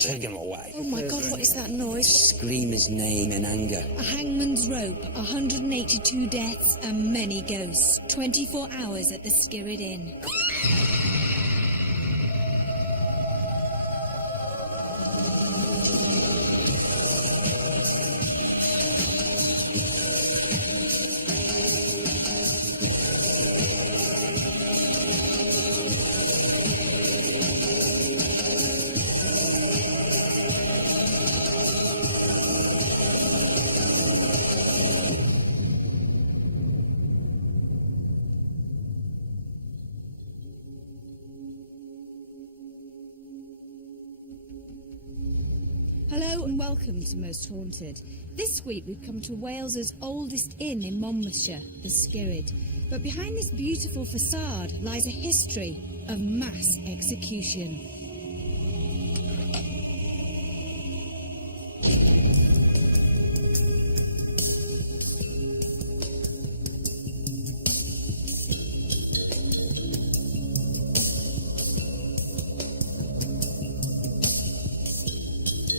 Take him away. Oh my God, what is that noise? Scream his name in anger. A hangman's rope, 182 deaths and many ghosts. 24 hours at the Skirrid Inn. Hello and welcome to Most Haunted. This week we've come to Wales's oldest inn in Monmouthshire, the Skirrid. But behind this beautiful facade lies a history of mass execution.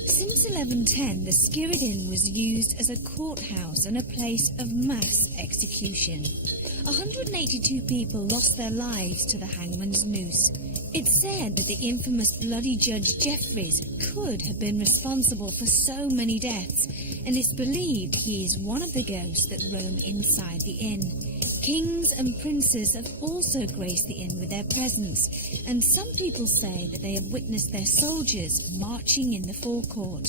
Since 1110, the Skirrid Inn was used as a courthouse and a place of mass execution. 182 people lost their lives to the hangman's noose. It's said that the infamous bloody Judge Jeffreys could have been responsible for so many deaths, and it's believed he is one of the ghosts that roam inside the inn. Kings and princes have also graced the inn with their presence, and some people say that they have witnessed their soldiers marching in the forecourt.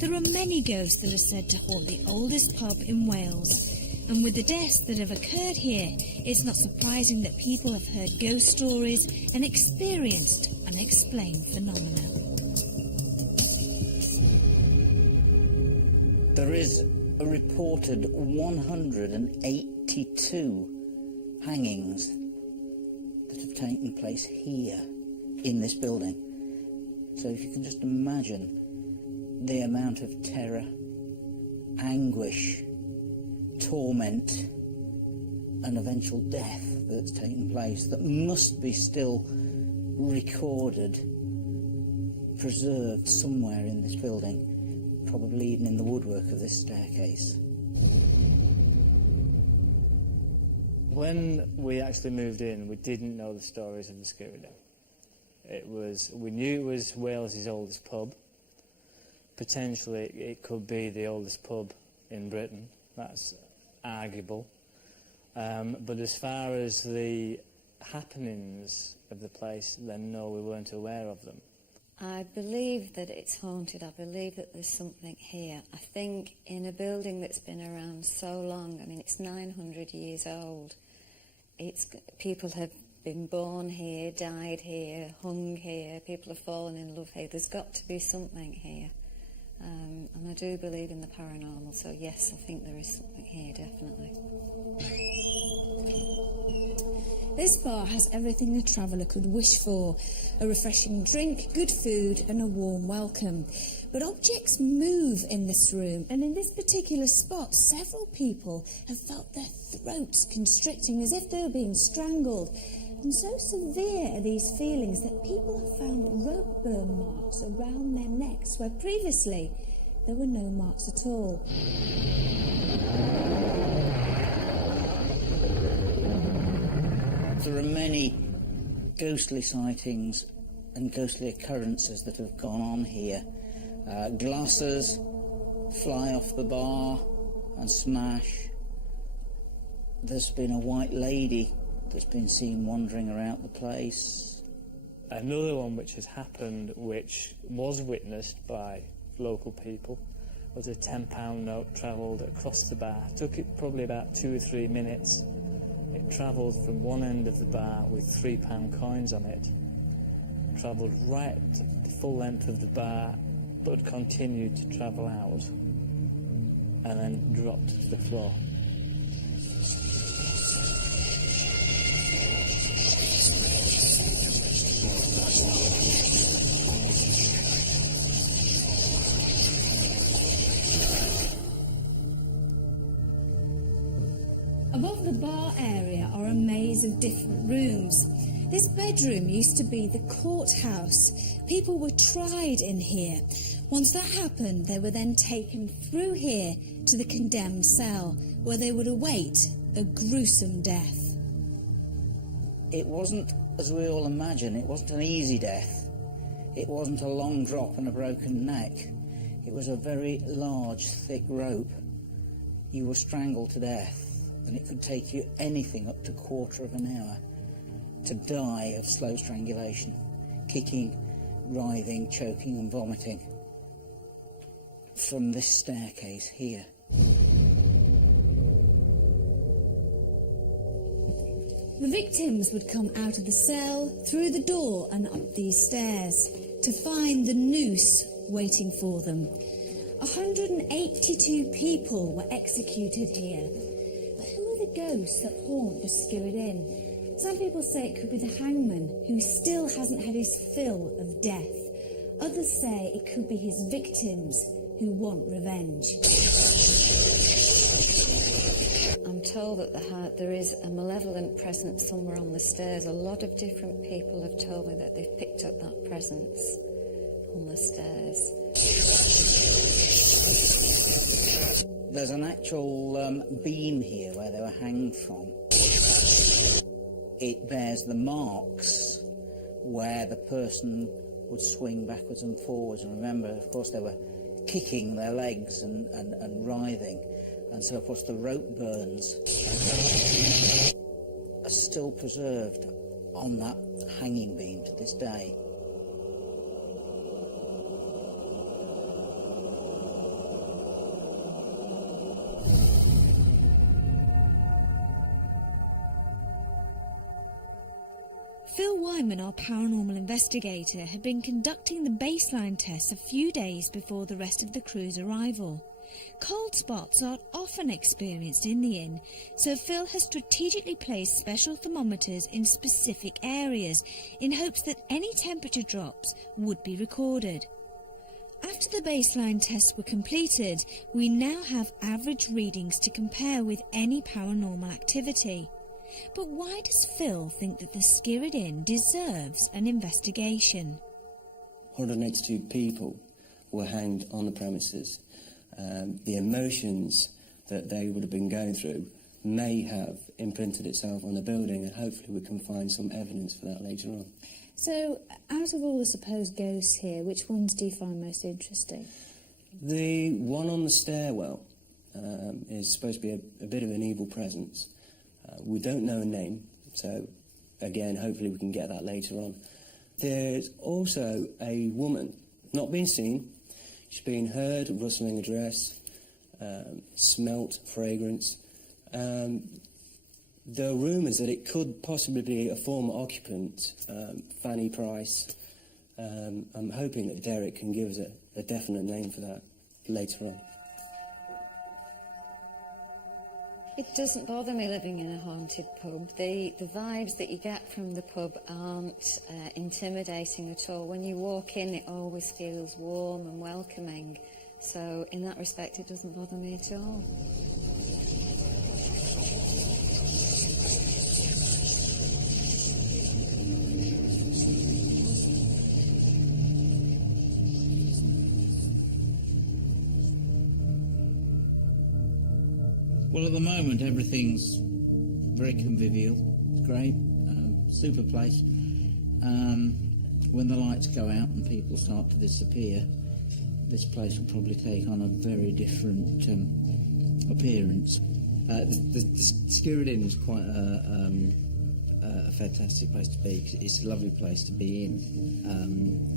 There are many ghosts that are said to haunt the oldest pub in Wales, and with the deaths that have occurred here, it's not surprising that people have heard ghost stories and experienced unexplained phenomena. There is a reported 182 hangings that have taken place here in this building. So if you can just imagine the amount of terror, anguish, torment and eventual death that's taken place that must be still recorded, preserved somewhere in this building, probably even in the woodwork of this staircase. When we actually moved in, we didn't know the stories of the Skirrid. We knew it was Wales's oldest pub. Potentially it could be the oldest pub in Britain. That's arguable. But as far as the happenings of the place, then no, we weren't aware of them. I believe that it's haunted. I believe that there's something here. I think in a building that's been around so long, I mean, it's 900 years old. People have been born here, died here, hung here, people have fallen in love here. There's got to be something here. And I do believe in the paranormal, so yes, I think there is something here, definitely. This bar has everything a traveller could wish for. A refreshing drink, good food and a warm welcome. But objects move in this room, and in this particular spot, several people have felt their throats constricting as if they were being strangled. And so severe are these feelings that people have found rope burn marks around their necks where previously there were no marks at all. There are many ghostly sightings and ghostly occurrences that have gone on here. Glasses fly off the bar and smash. There's been a white lady that's been seen wandering around the place. Another one which has happened, which was witnessed by local people, was a £10 note travelled across the bar. Took it probably about 2 or 3 minutes. It travelled from one end of the bar with £3 coins on it. Travelled right the full length of the bar, but continued to travel out, and then dropped to the floor. Above the bar area are a maze of different rooms. This bedroom used to be the courthouse. People were tried in here. Once that happened, they were then taken through here to the condemned cell, where they would await a gruesome death. It wasn't, as we all imagine, it wasn't an easy death. It wasn't a long drop and a broken neck. It was a very large, thick rope. You were strangled to death, and it could take you anything up to a quarter of an hour to die of slow strangulation, kicking, writhing, choking and vomiting from this staircase here. The victims would come out of the cell, through the door and up these stairs, to find the noose waiting for them. 182 people were executed here. But who are the ghosts that haunt the Skirrid Inn? Some people say it could be the hangman, who still hasn't had his fill of death. Others say it could be his victims, who want revenge. I'm told that there is a malevolent presence somewhere on the stairs. A lot of different people have told me that they've picked up that presence on the stairs. There's an actual beam here where they were hanged from. It bears the marks where the person would swing backwards and forwards. And remember, of course, they were kicking their legs and writhing. And so, of course, the rope burns are still preserved on that hanging beam to this day. Phil Wyman, our paranormal investigator, had been conducting the baseline tests a few days before the rest of the crew's arrival. Cold spots are often experienced in the inn, so Phil has strategically placed special thermometers in specific areas in hopes that any temperature drops would be recorded. After the baseline tests were completed, we now have average readings to compare with any paranormal activity. But why does Phil think that the Skirrid Inn deserves an investigation? 182 people were hanged on the premises. The emotions that they would have been going through may have imprinted itself on the building, and hopefully we can find some evidence for that later on. So, out of all the supposed ghosts here, which ones do you find most interesting? The one on the stairwell is supposed to be a bit of an evil presence. We don't know a name, so again, hopefully we can get that later on. There's also a woman, not being seen. She's been heard rustling a dress, smelt fragrance. There are rumours that it could possibly be a former occupant, Fanny Price. I'm hoping that Derek can give us a definite name for that later on. It doesn't bother me living in a haunted pub. The vibes that you get from the pub aren't intimidating at all. When you walk in, it always feels warm and welcoming. So in that respect, it doesn't bother me at all. Well, at the moment, everything's very convivial. It's great, super place. When the lights go out and people start to disappear, this place will probably take on a very different appearance. The Skirrid Inn is quite a fantastic place to be. 'Cause it's a lovely place to be in.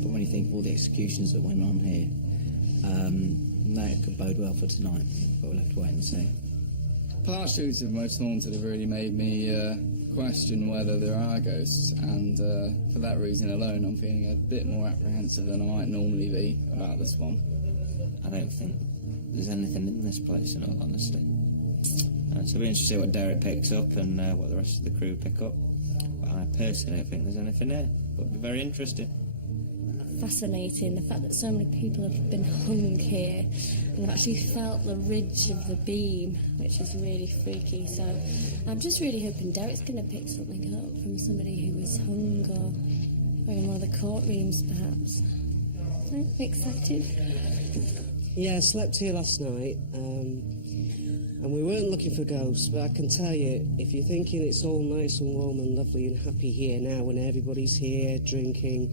But when you think of all the executions that went on here, that could bode well for tonight. But we'll have to wait and see. Past shoots of Most Haunted have really made me question whether there are ghosts, and for that reason alone I'm feeling a bit more apprehensive than I might normally be about this one. I don't think there's anything in this place, in all honesty. So it'll be interesting to see what Derek picks up and what the rest of the crew pick up. But I personally don't think there's anything there, but it'll be very interesting. fascinating. The fact that so many people have been hung here and have actually felt the ridge of the beam, which is really freaky. So I'm just really hoping Derek's going to pick something up from somebody who was hung or in one of the courtrooms, perhaps. So excited. Yeah, I slept here last night, and we weren't looking for ghosts, but I can tell you, if you're thinking it's all nice and warm and lovely and happy here now, when everybody's here drinking,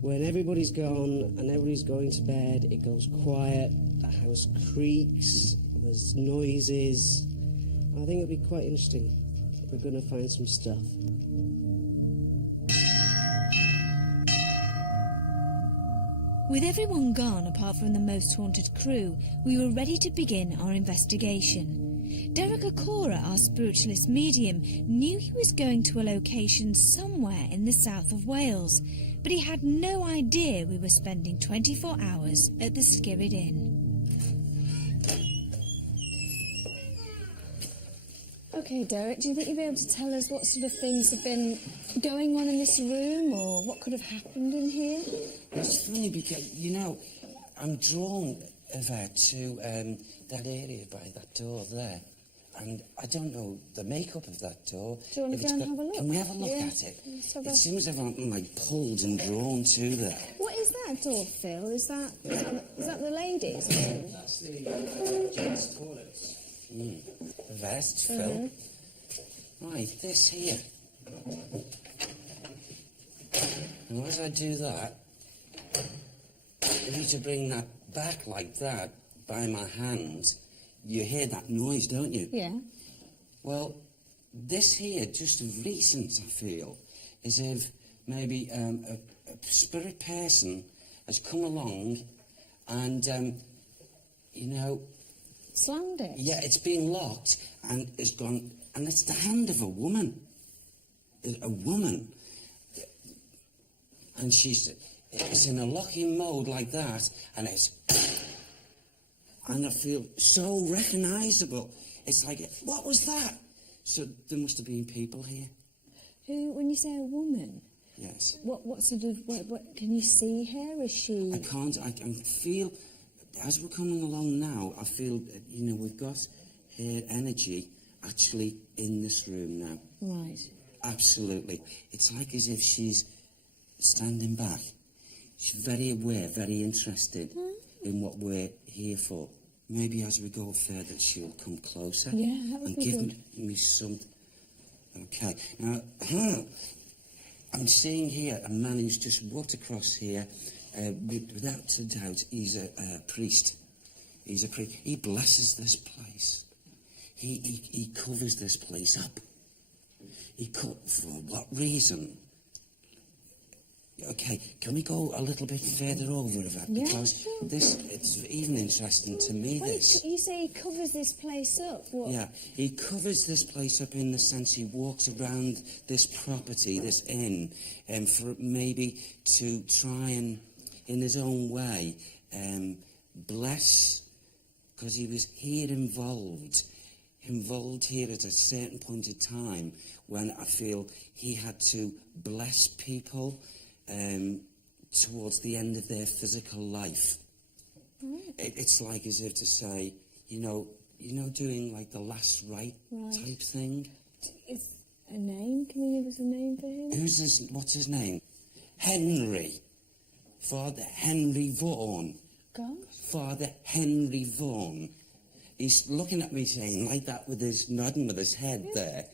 when everybody's gone and everybody's going to bed, it goes quiet, the house creaks, there's noises. I think it'll be quite interesting. We're going to find some stuff. With everyone gone apart from the most haunted crew, we were ready to begin our investigation. Derek Okora, our spiritualist medium, knew he was going to a location somewhere in the south of Wales, but he had no idea we were spending 24 hours at the Skirrid Inn. Okay, Derek, do you think you'll be able to tell us what sort of things have been going on in this room, or what could have happened in here? It's funny because, you know, I'm drawn over to that area by that door there. And I don't know the makeup of that door. Do you want to go and have a look? Can we have a look Yeah, at it? let's have It a- seems as if I'm like pulled and drawn to there. What is that door, Phil? Is that the ladies? That's the gents' toilets. The vest, Phil. Right, this here. Now, as I do that, I need to bring that back like that by my hand. You hear that noise, don't you? Yeah. Well, this here, just of recent, I feel, as if maybe a spirit person has come along and, you know... Slammed it? Yeah, it's been locked and it's gone... And it's the hand of a woman. A woman. And it's in a locking mode like that, and it's... And I feel so recognisable. It's like, what was that? So there must have been people here. Who, when you say a woman? Yes. What sort of, what can you see her? Is she... I can't, I can feel, as we're coming along now, I feel, you know, we've got her energy actually in this room now. Right. Absolutely. It's like as if she's standing back. She's very aware, very interested in what we're here for. Maybe as we go further, she'll come closer Yeah, that would and be give good. me some... Okay. Now, I'm seeing here a man who's just walked across here. Without a doubt, he's a priest. He's a priest. He blesses this place. He covers this place up. For what reason? Okay, can we go a little bit further over of that? Yeah, Because sure. it's even interesting to me, When this. you say he covers this place up, what? Yeah, he covers this place up in the sense he walks around this property, this inn, for maybe to try and, in his own way, bless, because he was here involved here at a certain point of time when I feel he had to bless people towards the end of their physical life. Right. It's like as if to say, you know, doing like the last rite type thing. Is a name? Can you give us a name for him? What's his name? Henry. Father Henry Vaughan. God? Father Henry Vaughan. He's looking at me saying like that with his nodding with his head there.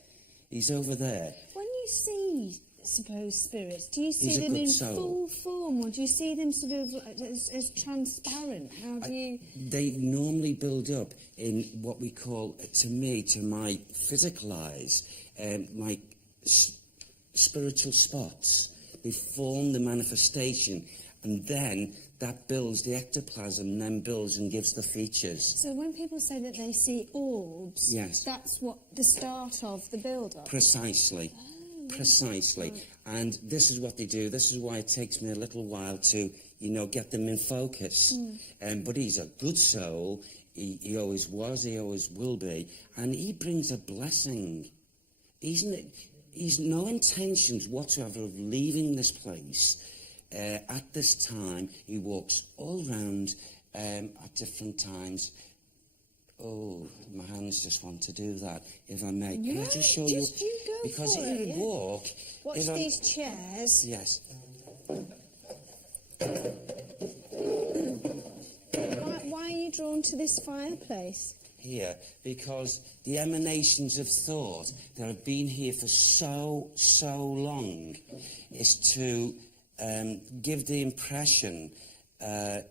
He's over there. When you see supposed spirits, do you He's see a them good in soul. full form, or do you see them sort of like as transparent? How do you... They normally build up in what we call, to my physical eyes, like spiritual spots. They form the manifestation, and then that builds the ectoplasm, then builds and gives the features. So when people say that they see orbs, Yes. that's what the start of the build-up? Precisely. Precisely. And this is what they do. This is why it takes me a little while to, get them in focus. But he's a good soul. He always was. He always will be. And he brings a blessing. He's no intentions whatsoever of leaving this place at this time, he walks all round at different times. Oh, my hands just want to do that. If I may, can I just show just you? you go Because for he it, would yeah? walk. Watch if these chairs. Yes. Why are you drawn to this fireplace? Here, because the emanations of thought that have been here for so long is to give the impression to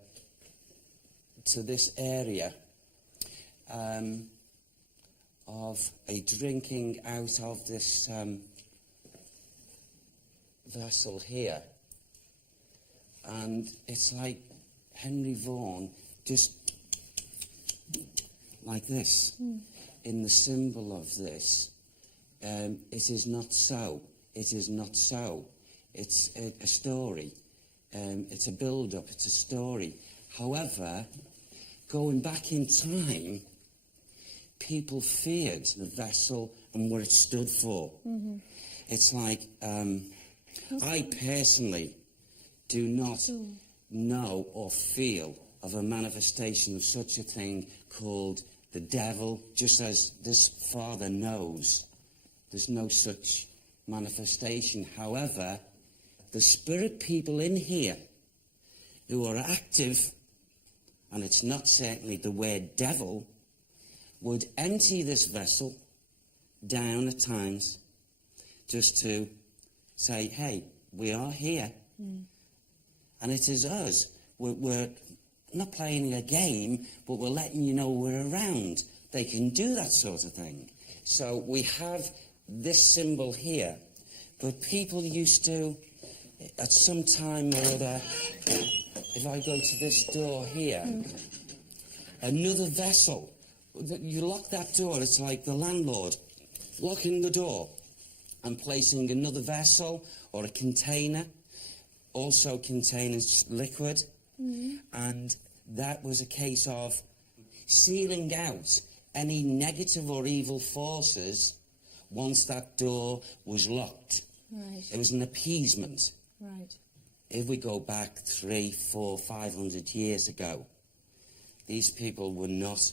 this area of a drinking out of this vessel here. And it's like Henry Vaughan, just like this, in the symbol of this. It is not so. It is not so. It's a story. It's a build-up. It's a story. However, going back in time, people feared the vessel and what it stood for. It's like, I personally do not know or feel of a manifestation of such a thing called the devil, just as this father knows. There's no such manifestation. However, the spirit people in here who are active, and it's not certainly the word devil, would empty this vessel down at times just to say, hey, we are here. And it is us. We're not playing a game, but we're letting you know we're around. They can do that sort of thing. So we have this symbol here, but people used to, at some time or other, if I go to this door here, another vessel, you lock that door, it's like the landlord locking the door and placing another vessel or a container, also containing liquid, and that was a case of sealing out any negative or evil forces once that door was locked. Right. It was an appeasement. Right. If we go back 300, 400, 500 years ago, these people were not,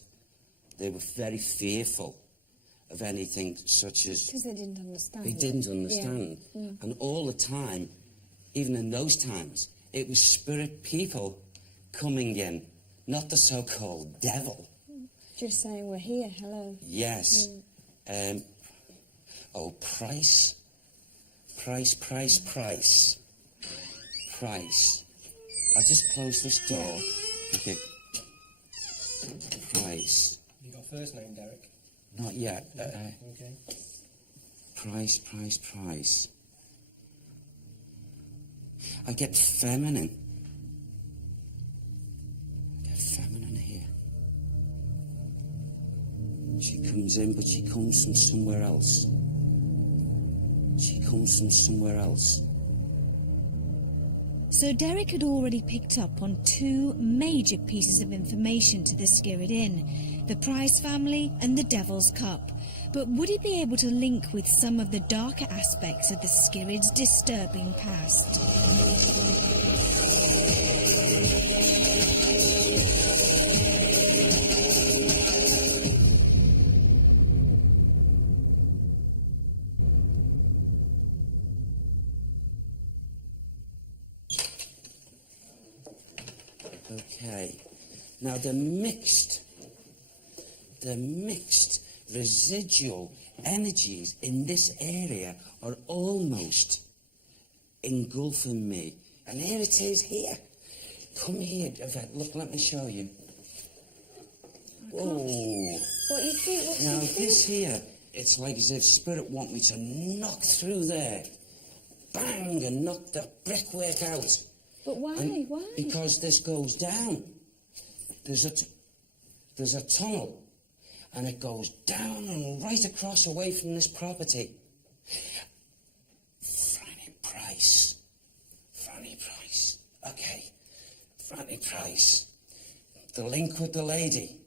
they were very fearful of anything such as... Because they didn't understand. They didn't understand. And all the time, even in those times, it was spirit people coming in, not the so-called devil. Just saying we're here, hello. Yes. Oh, price. Price. I'll just close this door. Okay. Price. You got a first name, Derek? Not yet. Okay. Price. I get feminine. Here. She comes in, but she comes from somewhere else. So Derek had already picked up on two major pieces of information to the Skirrid Inn, the Price family and the Devil's Cup. But would he be able to link with some of the darker aspects of the Skirrid's disturbing past? Okay. Now the mixed residual energies in this area are almost engulfing me. And here it is here. Come here, Yvette. Look, let me show you. Oh. What you think? Now this here, it's like as if spirit want me to knock through there. Bang, and knock the brickwork out. But why? And Why? because this goes down. There's a tunnel, and it goes down and right across away from this property. Franny Price. Okay. Franny Price. The link with the lady.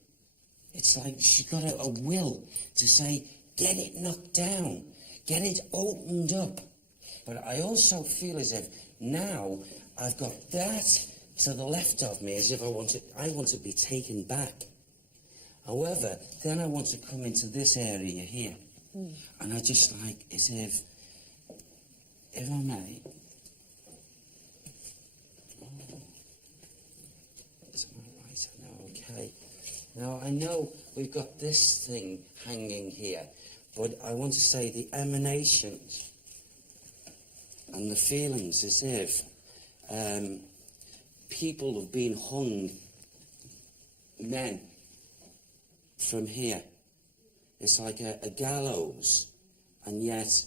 It's like she's got a will to say, get it knocked down. Get it opened up. But I also feel as if now I've got that to the left of me as if I want to be taken back. However, then I want to come into this area here. And I just like, as if I may. Is my right? No, okay. Now, I know we've got this thing hanging here, but I want to say the emanations and the feelings as if people have been hung, men, from here. It's like a gallows, and yet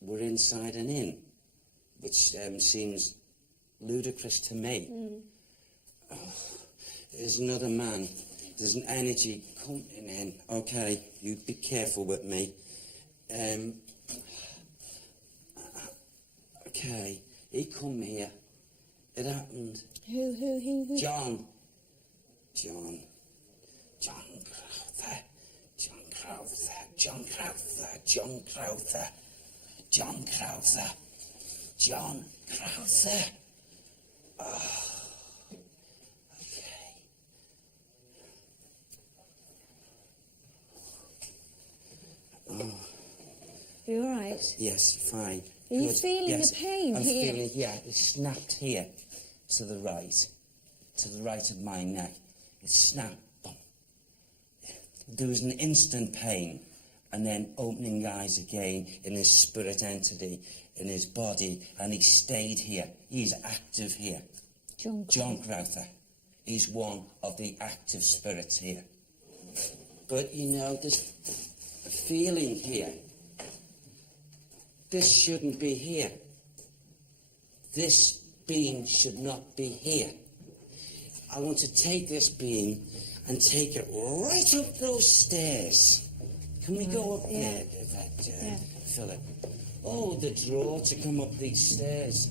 we're inside an inn, which seems ludicrous to me. Oh, there's another man. There's an energy coming in. Okay, you be careful with me. Okay, he come here. It happened. Who? John Crowther. John Crowther. Oh, okay. Oh. You all right? Yes, fine. Are you feeling the pain I'm here? feeling, yeah, it snapped here, to the right of my neck. It snapped, boom. There was an instant pain, and then opening eyes again in his spirit entity, in his body, and he stayed here. He's active here. John Crowther. He's one of the active spirits here. But, you know, there's a feeling here. This shouldn't be here. This beam should not be here. I want to take this beam and take it right up those stairs. Can we go up there, Philip? Oh, the draw to come up these stairs.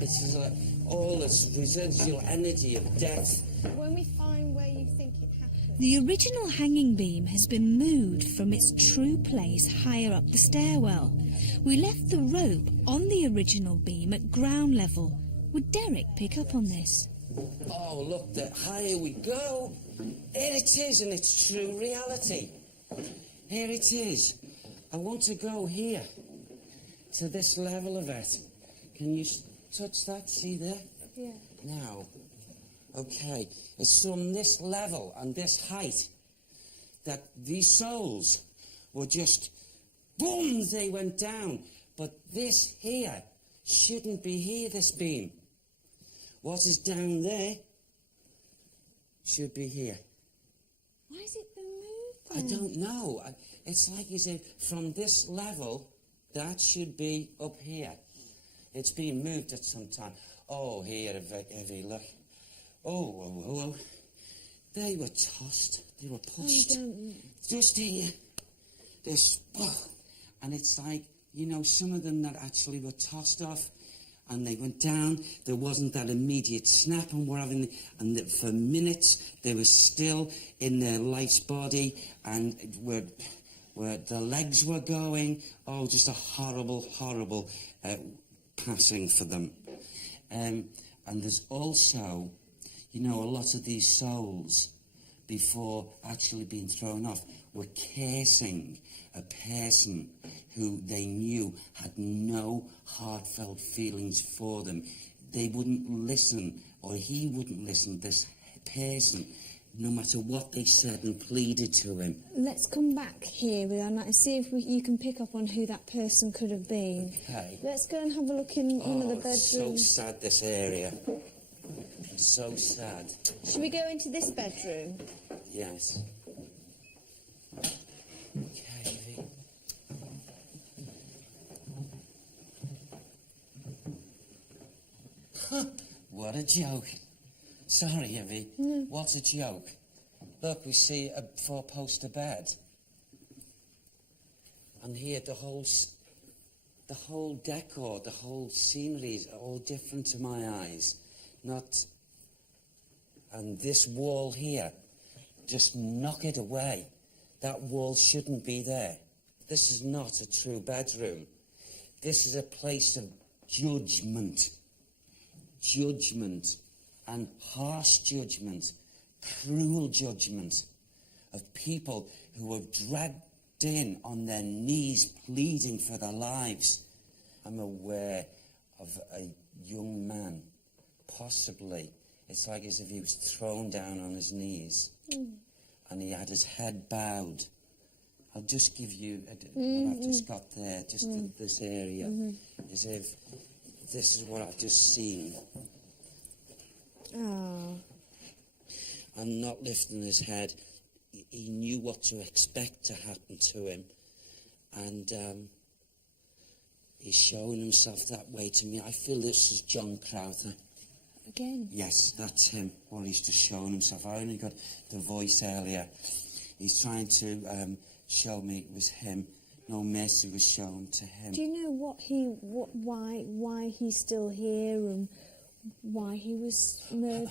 It's like all this residual energy of death. When we find where you think it happened... The original hanging beam has been moved from its true place higher up the stairwell. We left the rope on the original beam at ground level. Would Derek pick up on this? Oh, look, the higher we go, here it is in its true reality. Here it is. I want to go here, to this level of it. Can you touch that? See there? Yeah. Now, okay, it's from this level and this height that these souls were just, boom, they went down. But this here shouldn't be here, this beam. What is down there should be here. Why has it been moved I then? don't know. It's like as if from this level, that should be up here. It's been moved at some time. Oh, here, heavy, look. Oh. They were tossed. They were pushed. Just here. This, and it's like, you know, some of them that actually were tossed off and they went down. There wasn't that immediate snap, and for minutes they were still in their life's body, and where the legs were going. Oh, just a horrible passing for them. And there's also, you know, a lot of these souls, before actually being thrown off, were cursing a person who they knew had no heartfelt feelings for them. They wouldn't listen, or he wouldn't listen, this person, no matter what they said and pleaded to him. Let's come back here with our night and see if you can pick up on who that person could have been. Okay. Let's go and have a look in one of the bedrooms. So sad, this area. So sad. Should we go into this bedroom? Yes. Okay, Vic. What a joke. Sorry, Evie. What a joke. Look, we see a four-poster bed. And here the whole decor, the whole scenery is all different to my eyes. And this wall here, just knock it away. That wall shouldn't be there. This is not a true bedroom. This is a place of judgment. judgment and harsh judgment, cruel judgment of people who are dragged in on their knees pleading for their lives. I'm aware of a young man, possibly, it's like as if he was thrown down on his knees and he had his head bowed. I'll just give you what I've just got there, just this area, as if this is what I've just seen. Oh. And not lifting his head, he knew what to expect to happen to him, and he's showing himself that way to me. I feel this is John Crowther. Again? Yes, that's him. Well, he's just showing himself. I only got the voice earlier. He's trying to show me it was him. No mercy was shown to him. Do you know why he's still here and why he was murdered?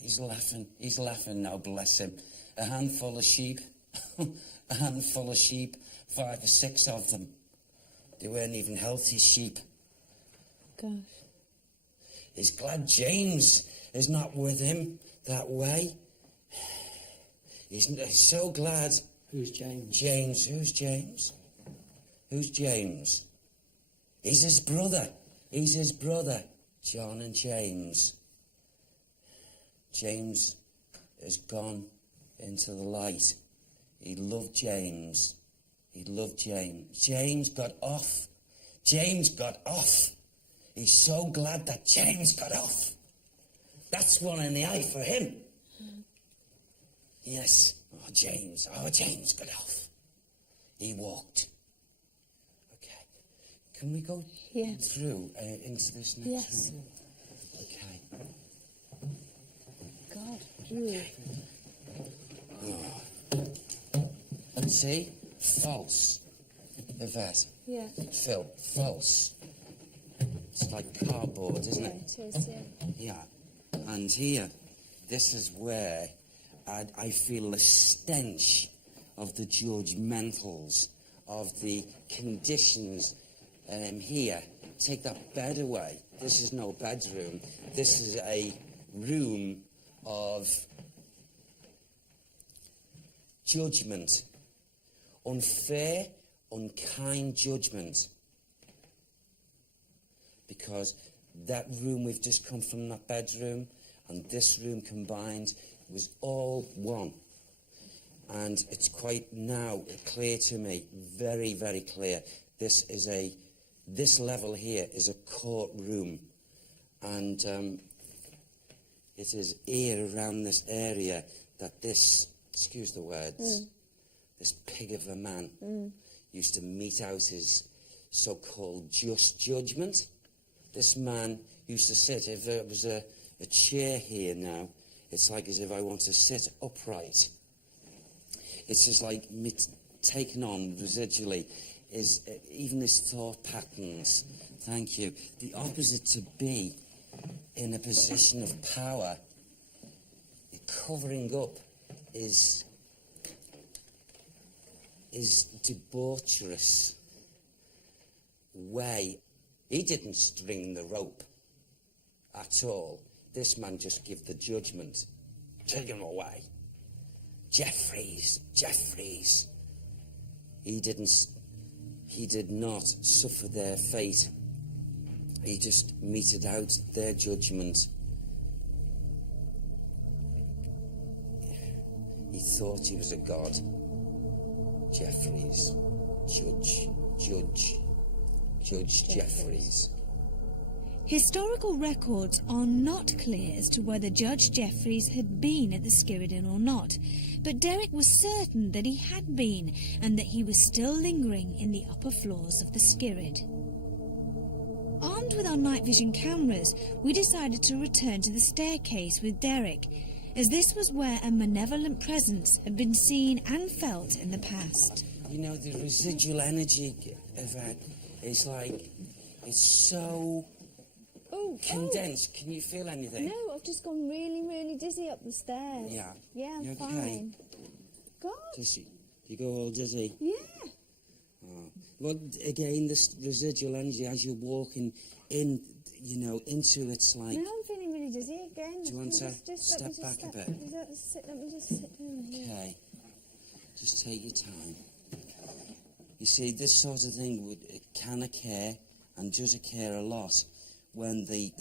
He's laughing now, bless him. A handful of sheep, 5 or 6 of them. They weren't even healthy sheep. Gosh. He's glad James is not with him that way. He's so glad. Who's James? James. Who's James? Who's James? He's his brother. He's his brother. John and James. James has gone into the light. He loved James. He loved James. James got off. James got off. He's so glad that James got off. That's one in the eye for him. Yes. Oh, James got off. He walked. Okay. Can we go through into this next room? Okay. God. Okay. Oh. See? False. Yvette. Yeah. Phil. False. It's like cardboard, isn't it? It is, yeah. Yeah. And here, this is where I feel the stench of the judgmentals, of the conditions here. Take that bed away. This is no bedroom. This is a room of judgment. Unfair, unkind judgment. Because that room we've just come from, that bedroom, and this room combined was all one. And it's quite now clear to me, very, very clear, this level here is a courtroom. And it is here around this area that this, excuse the words, this pig of a man used to mete out his so-called just judgment. This man used to sit, if there was a chair here now, it's like as if I want to sit upright. It's just like me taking on residually is even his thought patterns. Thank you. The opposite to be in a position of power, covering up is debaucherous way. He didn't string the rope at all. This man just gave the judgment. Take him away. Jeffries. He did not suffer their fate. He just meted out their judgment. He thought he was a god. Jeffries. Judge Jeffries. Historical records are not clear as to whether Judge Jeffries had been at the Skirrid Inn or not, but Derek was certain that he had been and that he was still lingering in the upper floors of the Skirrid. Armed with our night vision cameras, we decided to return to the staircase with Derek, as this was where a malevolent presence had been seen and felt in the past. You know, the residual energy of that is like, it's so condensed. Can you feel anything? No, I've just gone really, really dizzy up the stairs. Yeah. Yeah, I'm You okay? fine. God. Dizzy. You go all dizzy? Yeah. Oh. Well, again, this residual energy as you're walking in, you know, into it's like... Now I'm feeling really dizzy again. Do you want to just step back a bit? Let me just sit down here. Okay. Just take your time. You see, this sort of thing it can occur, and does occur a lot, when the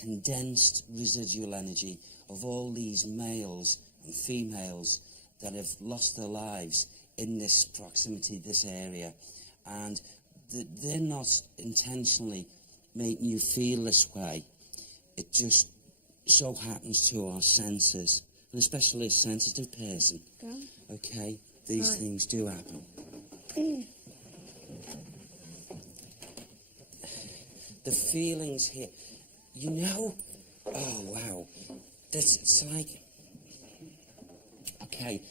condensed residual energy of all these males and females that have lost their lives in this proximity, this area, and they're not intentionally making you feel this way. It just so happens to our senses, and especially a sensitive person. Okay, these things do happen. The feelings here, you know, oh wow, it's like, okay,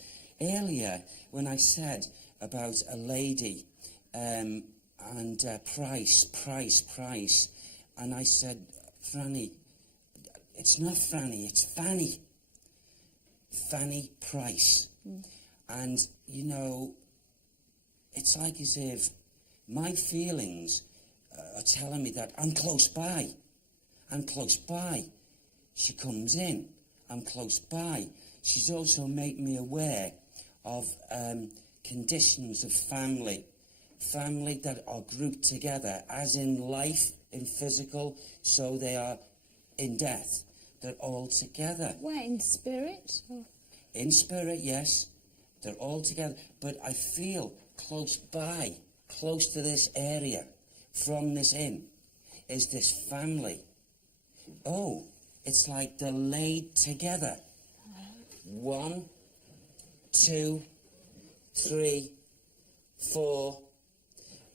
earlier when I said about a lady and price, and I said, Franny, it's not Franny, it's Fanny Price. And, you know, it's like as if my feelings are telling me that I'm close by. She comes in, I'm close by. She's also making me aware of conditions of family that are grouped together, as in life, in physical, so they are in death. They're all together. Where, in spirit? Or? In spirit, yes. They're all together. But I feel close by, close to this area, from this inn, is this family. Oh, it's like they're laid together. 1, 2, 3, 4,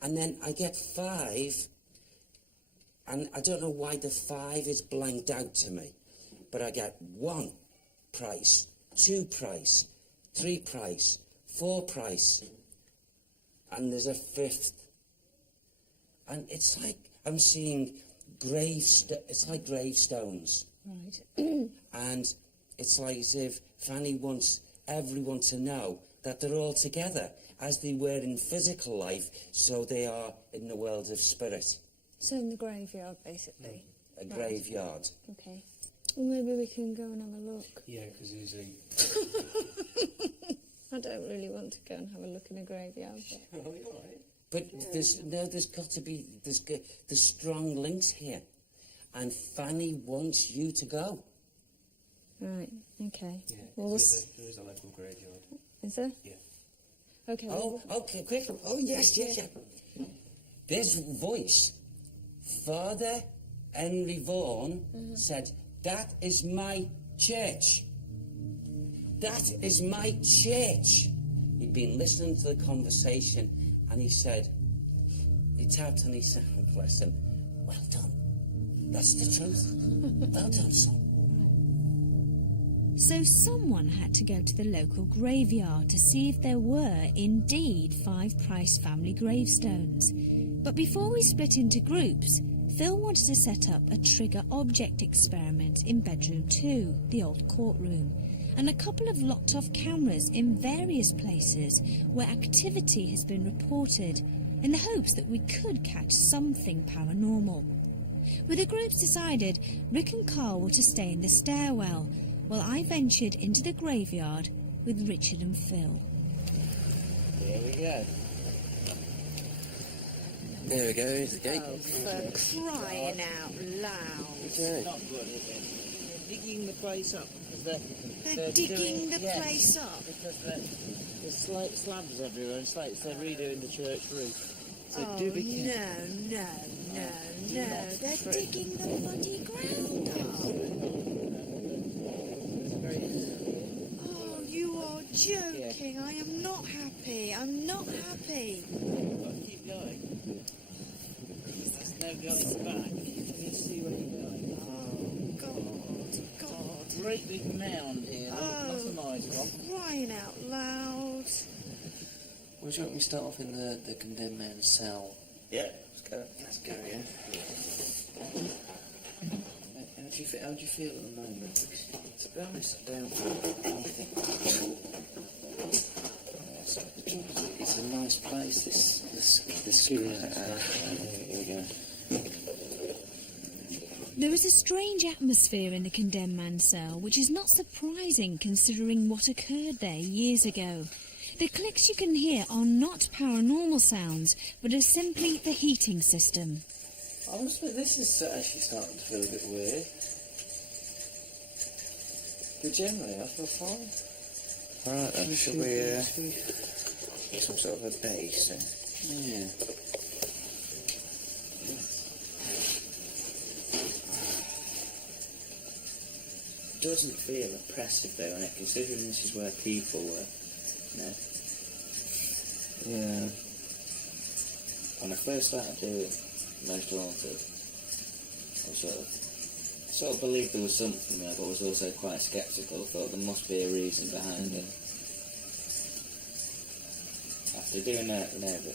and then I get 5, and I don't know why the 5 is blanked out to me, but I get 1 price, 2 price, 3 price, 4 price, and there's a 5th, and it's like I'm seeing it's like gravestones. Right. And it's like as if Fanny wants everyone to know that they're all together, as they were in physical life, so they are in the world of spirit. So in the graveyard, basically. A graveyard. Okay. Well, maybe we can go and have a look. Yeah, because usually... I don't really want to go and have a look in a graveyard. But... Oh, you're all right. But there's got to be, there's strong links here. And Fanny wants you to go. Right, okay. Yeah, Well, there is a local graveyard. Is there? Yeah. Okay. Oh, okay, quick. Oh, yes. This voice, Father Henry Vaughan, said, that is my church. That is my church. He'd been listening to the conversation, and he said, he tapped and he said, bless him, well done. That's the truth. Well done, son. So someone had to go to the local graveyard to see if there were indeed 5 Price family gravestones. But before we split into groups, Phil wanted to set up a trigger object experiment in bedroom 2, the old courtroom, and a couple of locked off cameras in various places where activity has been reported, in the hopes that we could catch something paranormal. With the groups decided, Rick and Carl were to stay in the stairwell, while I ventured into the graveyard with Richard and Phil. Here we go. There we go, here's the gate. Oh, for crying out loud. It's not good, is it? They're digging the place up. They're digging the place up? Because there's like slabs everywhere, it's like they're redoing the church roof. So Oh, do be careful. no. They're digging the bloody ground up. Oh, you are joking. I am not happy. I'm not happy. Keep going. There's no going back. Can you see where you're going? Oh, God. Great big mound here. That's a nice one. Crying out loud. Well, do you want me to start off in the condemned man's cell? Yeah, let's go, yeah. How do you feel at the moment? To be honest, I don't feel anything. The trouble is, It's a nice place, the Skirrid. Here we go. There is a strange atmosphere in the condemned man's cell, which is not surprising considering what occurred there years ago. The clicks you can hear are not paranormal sounds, but are simply the heating system. Honestly, this is actually starting to feel a bit weird. But generally, I feel fine. Right then, shall we get some sort of a base then? Yeah. Doesn't feel oppressive though, and considering this is where people were. No. Yeah. When I first started doing Most Haunted, I sort of believed there was something there, but was also quite sceptical. Thought there must be a reason behind it. After doing the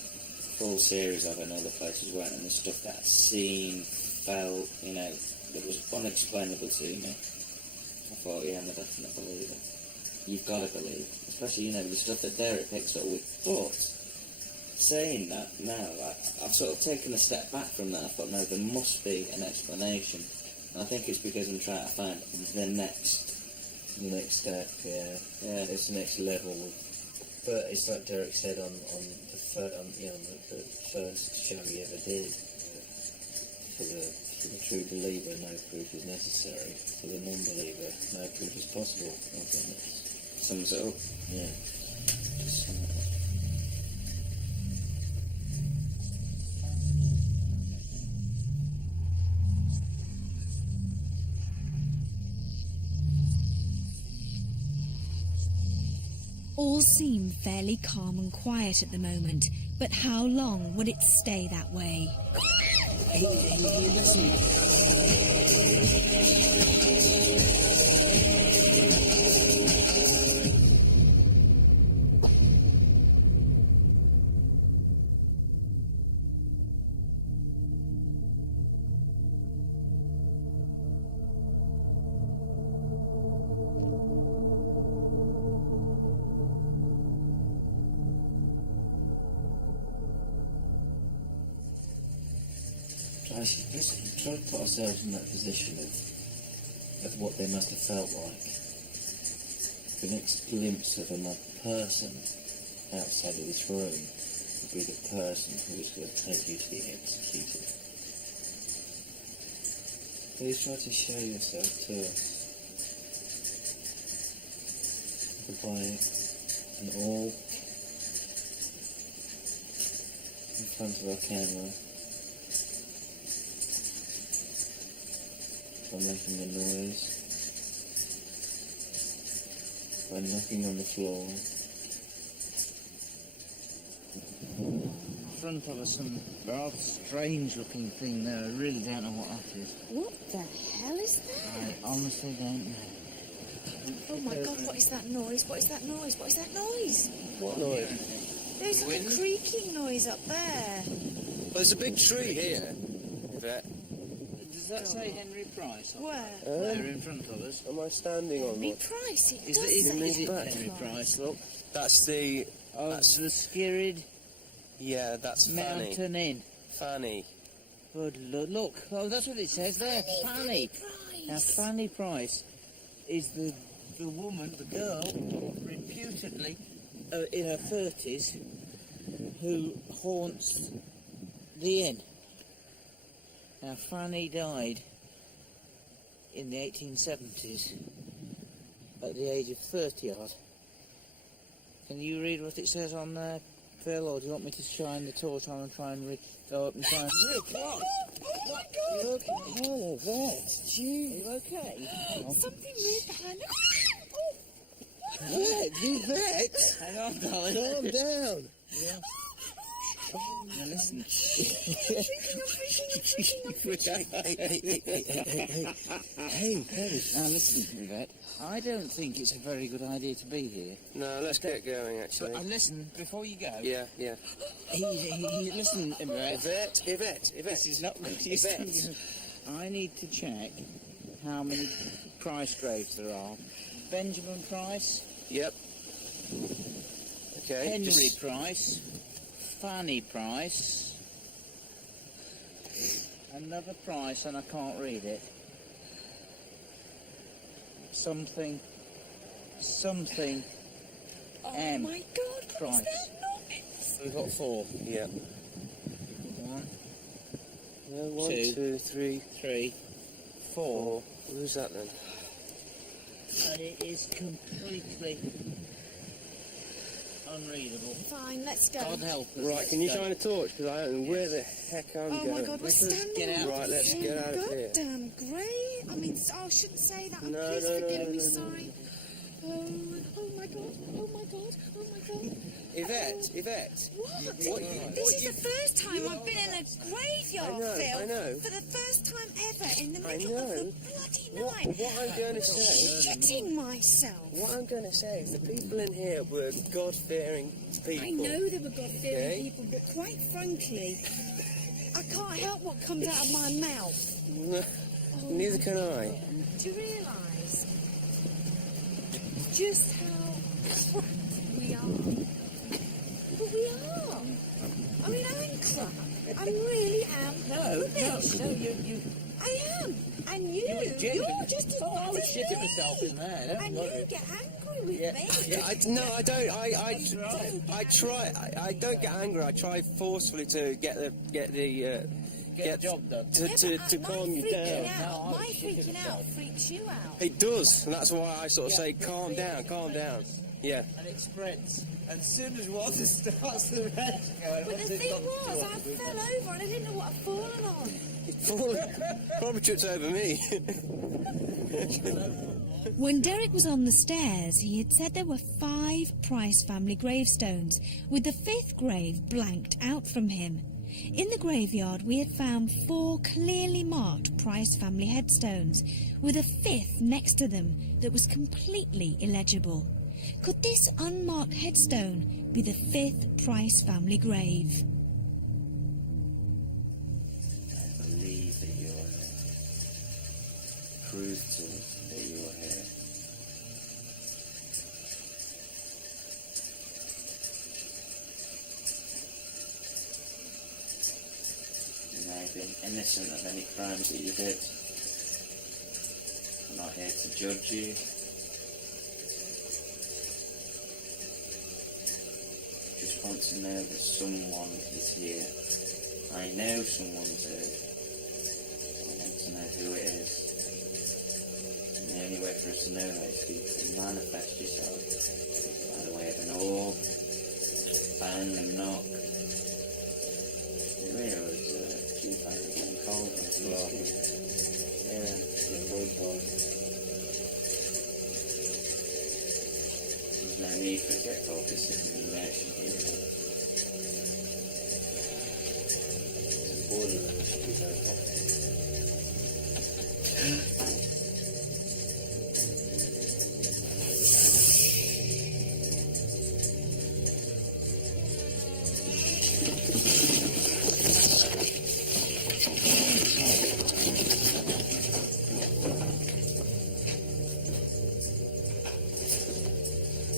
full series of it and other places went, and the stuff that I'd seen, felt, that was unexplainable to me, I thought, yeah, I'm a definite believer. You've got to believe, especially the stuff that Derek picks up with. But saying that now, I've sort of taken a step back from that. I thought, no, there must be an explanation. And I think it's because I'm trying to find the next step. Yeah. It's the next level. But it's like Derek said on the first show he ever did. For the true believer, no proof is necessary. For the non-believer, no proof is possible. I think that's sums it up. Yeah. All seem fairly calm and quiet at the moment, but how long would it stay that way? Hey, listen. Try to put ourselves in that position of what they must have felt like. The next glimpse of another person outside of this room would be the person who is going to take you to be executed. Please try to show yourself to us. By an all in front of our camera. By making a noise, by knocking on the floor. In front of us, some rather strange looking thing there. I really don't know what that is. What the hell is that? I honestly don't know. Oh my God, what is that noise? What is that noise? What is that noise? What noise? There's a creaking noise up there. Well, there's a big tree here. Yvette. Does that say Henry Price? Where? There in front of us. Am I standing on Henry one? Price. It Is does it say Henry Price? Look. That's the... Oh, that's the Skirrid Yeah, that's Fanny. Mountain Inn. Fanny. Good Lord, look. Oh, that's what it says there. Fanny. Now, Fanny Price is the woman, the girl, reputedly in her 30s, who haunts the inn. Now, Fanny died in the 1870s at the age of 30-odd. Can you read what it says on there, Phil, or do you want me to shine the torch on and try and go up and try and... Oh my God! Look, oh, Vet, are you okay? Something moved behind me. Vet! Hang on, darling. Calm down. Yeah. Now listen. Hey. Now listen, Yvette. I don't think it's a very good idea to be here. No, let's get going, actually. But listen, before you go. Yeah. Listen, Yvette. Yvette. This is not good. Yvette. I need to check how many Price graves there are. Benjamin Price? Yep. Okay. Henry Price, Fanny Price, another Price, and I can't read it. Something. Oh my God, what Price. is that noise? We've got 4. Yeah. 1, Yeah, 1, Two. 2, 3, 3, 4. Who's that then? And it is completely unreadable. Fine, let's go. God help us. Right, can you shine a torch? Because I don't know where the heck I'm Oh going. my God, we're standing get out. Right, let's get out of here. Goddamn grey. I mean, I shouldn't say that. No, Please no, forgive no, me, no, no. sorry. Oh my God, oh my God, oh my God. Yvette. What? What- This is the first time I've been in a graveyard, Phil. I know. For the first time ever in the I middle of the know. bloody What night. I'm going to say... Shitting myself. What I'm going to say is the people in here were God-fearing people. I know they were God-fearing Okay. people, but quite frankly, I can't help what comes out of my mouth. Neither can I. Do you realise just how crap we are? But we are. I mean, I'm crap. I really am. No, you I am. And you, were genuine. you're just as Oh, I bad was as shitting me. myself in there, don't And worry. you get angry with Yeah. me. Yeah, I don't. I don't get angry. I try forcefully to get the job done. to calm you down. My freaking out freaks you out. It does, and that's why I sort of say, calm down. Yeah. And it spreads. And as soon as water starts, the rest going. But the thing was, I fell over and I didn't know what I'd fallen on. Probably tripped over me. When Derek was on the stairs, he had said there were 5 Price family gravestones, with the 5th grave blanked out from him. In the graveyard, we had found 4 clearly marked Price family headstones, with a 5th next to them that was completely illegible. Could this unmarked headstone be the 5th Price family grave? I believe that you're here. Prove to us that you're here. You may have been innocent of any crimes that you did. I'm not here to judge you. Just want to know that someone is here. I know someone's here. I want to know who it is. And the only way for us to know that is for you to manifest yourself by the way of an orb, bang and knock. It really was cheap and getting cold on the floor. Yeah, it's really cold. There's no need for it to get cold, this is an immersion here.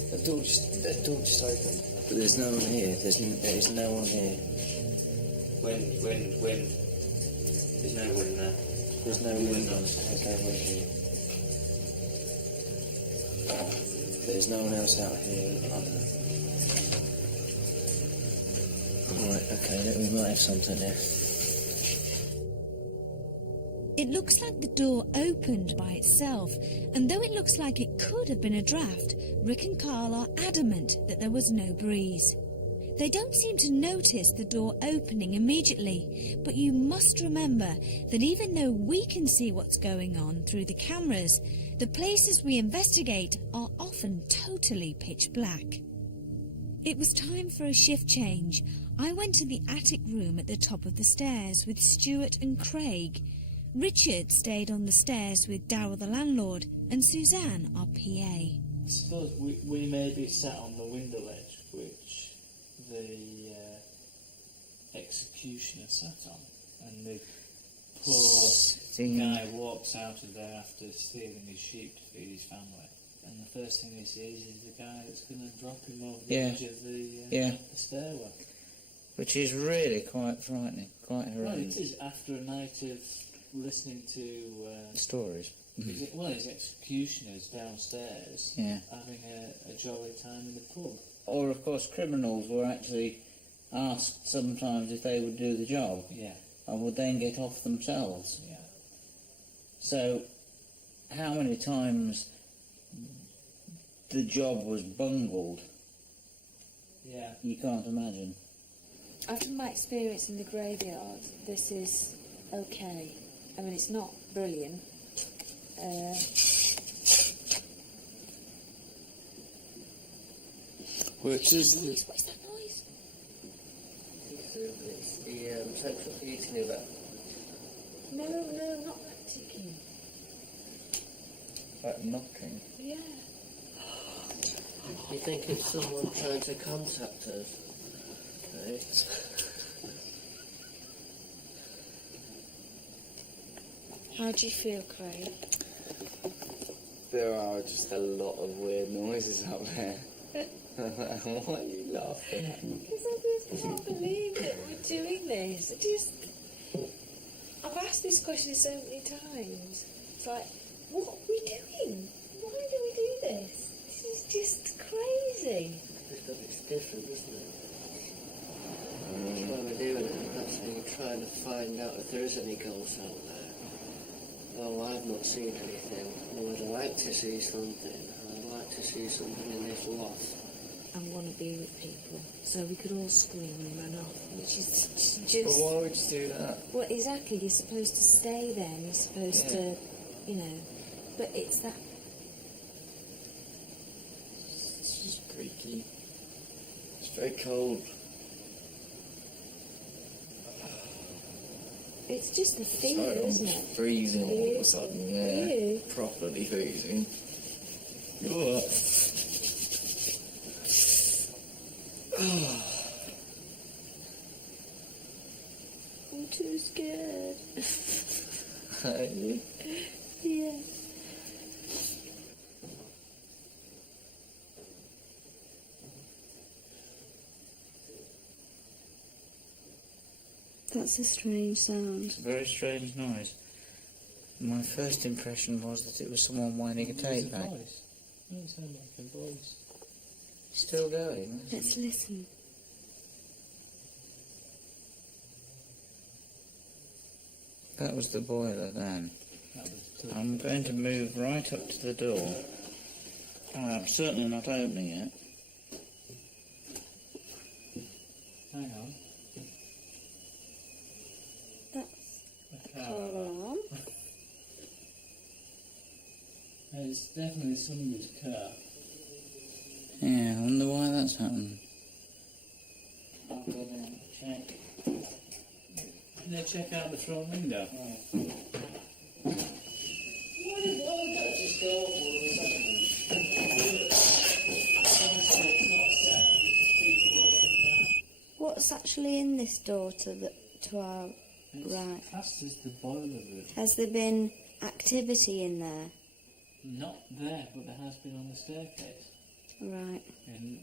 That door just opened. But there's no one here. There is no one here. Wind. There's no wind there. There's no wind on. There's no wind here. There's no one else out here either. Right, okay, we might have something there. It looks like the door opened by itself, and though it looks like it could have been a draft, Rick and Carl are adamant that there was no breeze. They don't seem to notice the door opening immediately, but you must remember that even though we can see what's going on through the cameras, the places we investigate are often totally pitch black. It was time for a shift change. I went to the attic room at the top of the stairs with Stuart and Craig. Richard stayed on the stairs with Darryl the landlord and Suzanne, our PA. I suppose we may be sat on the window ledge, which the executioner sat on, and the poor guy walks out of there after stealing his sheep to feed his family. And the first thing he sees is the guy that's going to drop him over the Yeah. edge of the Yeah. stairwell. Which is really quite frightening, quite Well, horrendous. it is after a night of listening to Stories. his executioners downstairs Yeah. having a jolly time in the pub. Or, of course, criminals were actually asked sometimes if they would do the job Yeah, and would then get off themselves. yeah. So, how many times the job was bungled, Yeah. you can't imagine. After my experience in the graveyard, this is okay. I mean, it's not brilliant. Which is the... What is that noise? It's the central heating event. No, not that ticking. Like knocking. Yeah. You think it's someone trying to contact us? Right? How do you feel, Craig? There are just a lot of weird noises out there. Why are you laughing? Because I just can't believe that we're doing this. I've asked this question so many times. It's like, what are we doing? Why do we do this? This is just crazy. Because it's different, isn't it? That's why we're doing it. That's why we're trying to find out if there is any ghosts out there. Well, I've not seen anything. I would like to see something. I'd like to see something in this loft. I want to be with people, so we could all scream and run off, which is just... Well, why would you do that? Well, exactly. You're supposed to stay there, and you're supposed to, you know... But it's that... It's just freaky. It's very cold. It's just the fear, Sorry, I'm isn't it? freezing all of Yeah. a sudden, yeah. Yeah. Properly freezing. Go up. I'm too scared. Are you? Yeah. That's a strange sound. It's a very strange noise. My first impression was that it was someone winding a tape back. Voice. No, it sounded like a voice. Still going. Let's listen. That was the boiler then. That was I'm going to move right up to the door. I'm certainly not opening it. Hang on. That's A car car. alarm. It's definitely somebody's car. Yeah, I wonder why that's happened. I'll go down and check. Can they check out the front window? What's actually in this door to our right? Classed as the boiler room. Has there been activity in there? Not there, but there has been on the staircase. Right. And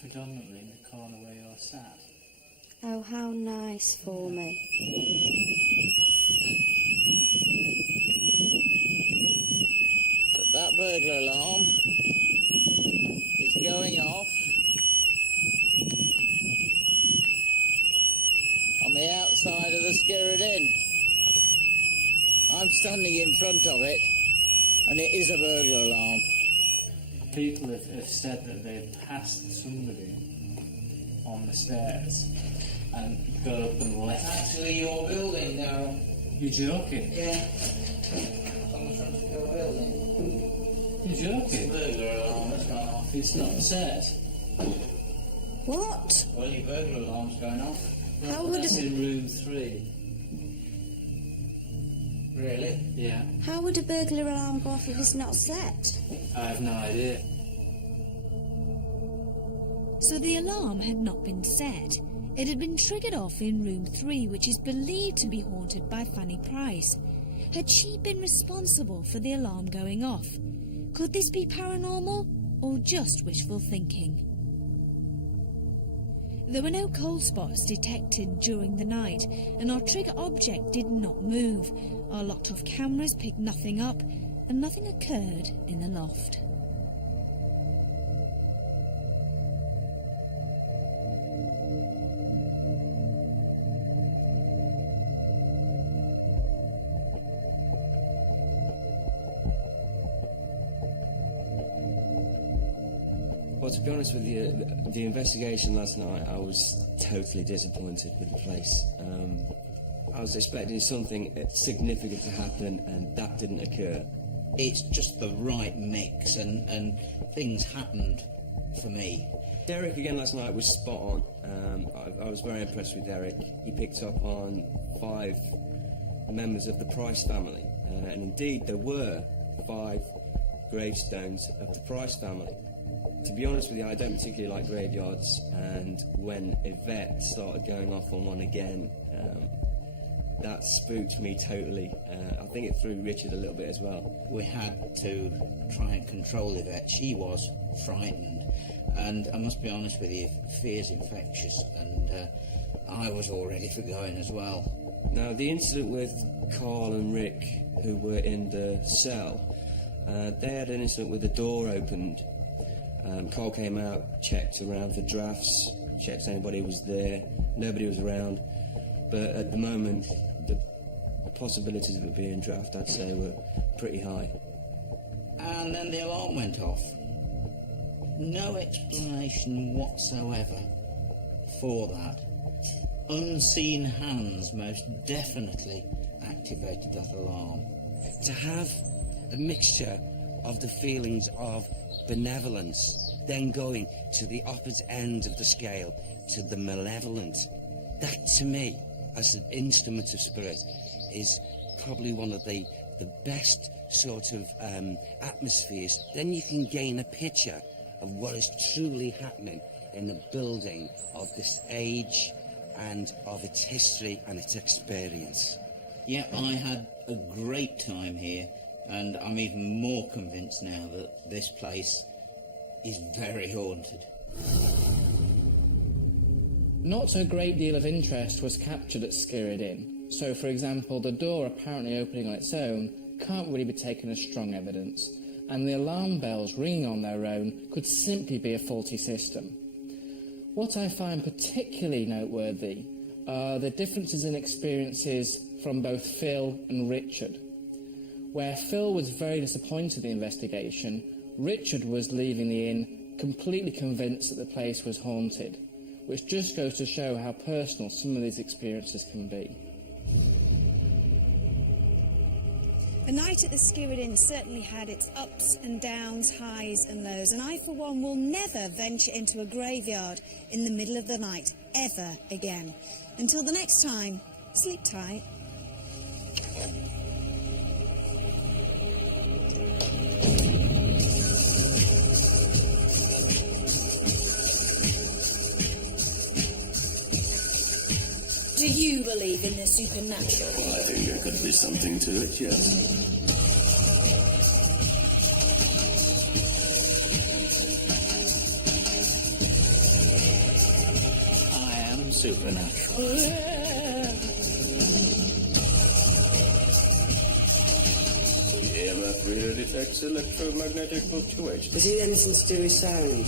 predominantly in the corner where you're sat. Oh, how nice for me. That burglar alarm is going off on the outside of the Skirrid Inn. I'm standing in front of it, and it is a burglar alarm. People have said that they've passed somebody on the stairs and got up and left. Actually, your building now. You're joking? Yeah. On the front of your building. You're joking? Burglar alarm has gone off. It's not set. What? Well, your burglar alarm's going off. How would That's a, in room 3. Really? Yeah. how would a burglar alarm go off if it's not set? I have no idea. So the alarm had not been set. It had been triggered off in room 3, which is believed to be haunted by Fanny Price. Had she been responsible for the alarm going off? Could this be paranormal or just wishful thinking? There were no cold spots detected during the night, and our trigger object did not move. Our locked-off cameras picked nothing up, and nothing occurred in the loft. Well, to be honest with you, the investigation last night, I was totally disappointed with the place. I was expecting something significant to happen, and that didn't occur. It's just the right mix, and things happened for me. Derek again last night was spot on. I was very impressed with Derek. He picked up on 5 members of the Price family, and indeed there were 5 gravestones of the Price family. To be honest with you, I don't particularly like graveyards, and when a vet started going off on one again, that spooked me totally. I think it threw Richard a little bit as well. We had to try and control the vet. She was frightened, and I must be honest with you, fear's infectious, and I was all ready for going as well. Now, the incident with Carl and Rick, who were in the cell, they had an incident with the door opened. Carl came out, checked around for drafts, checked if anybody was there. Nobody was around, but at the moment, the possibilities of it being draft, I'd say, were pretty high. And then the alarm went off. No explanation whatsoever for that. Unseen hands most definitely activated that alarm. To have a mixture of the feelings of benevolence, then going to the opposite end of the scale, to the malevolent, that to me, as an instrument of spirit, is probably one of the best sort of atmospheres. Then you can gain a picture of what is truly happening in the building of this age and of its history and its experience. Yeah, I had a great time here, and I'm even more convinced now that this place is very haunted. Not a great deal of interest was captured at Skirrid Inn. So, for example, the door apparently opening on its own can't really be taken as strong evidence, and the alarm bells ringing on their own could simply be a faulty system. What I find particularly noteworthy are the differences in experiences from both Phil and Richard. Where Phil was very disappointed in the investigation, Richard was leaving the inn completely convinced that the place was haunted, which just goes to show how personal some of these experiences can be. The night at the Skirrid Inn certainly had its ups and downs, highs and lows, and I for one will never venture into a graveyard in the middle of the night, ever again. Until the next time, sleep tight. Do you believe in the supernatural? I think there could be something to it, yes. I am supernatural. The evaporator detects electromagnetic fluctuations. Is it anything to do with sound?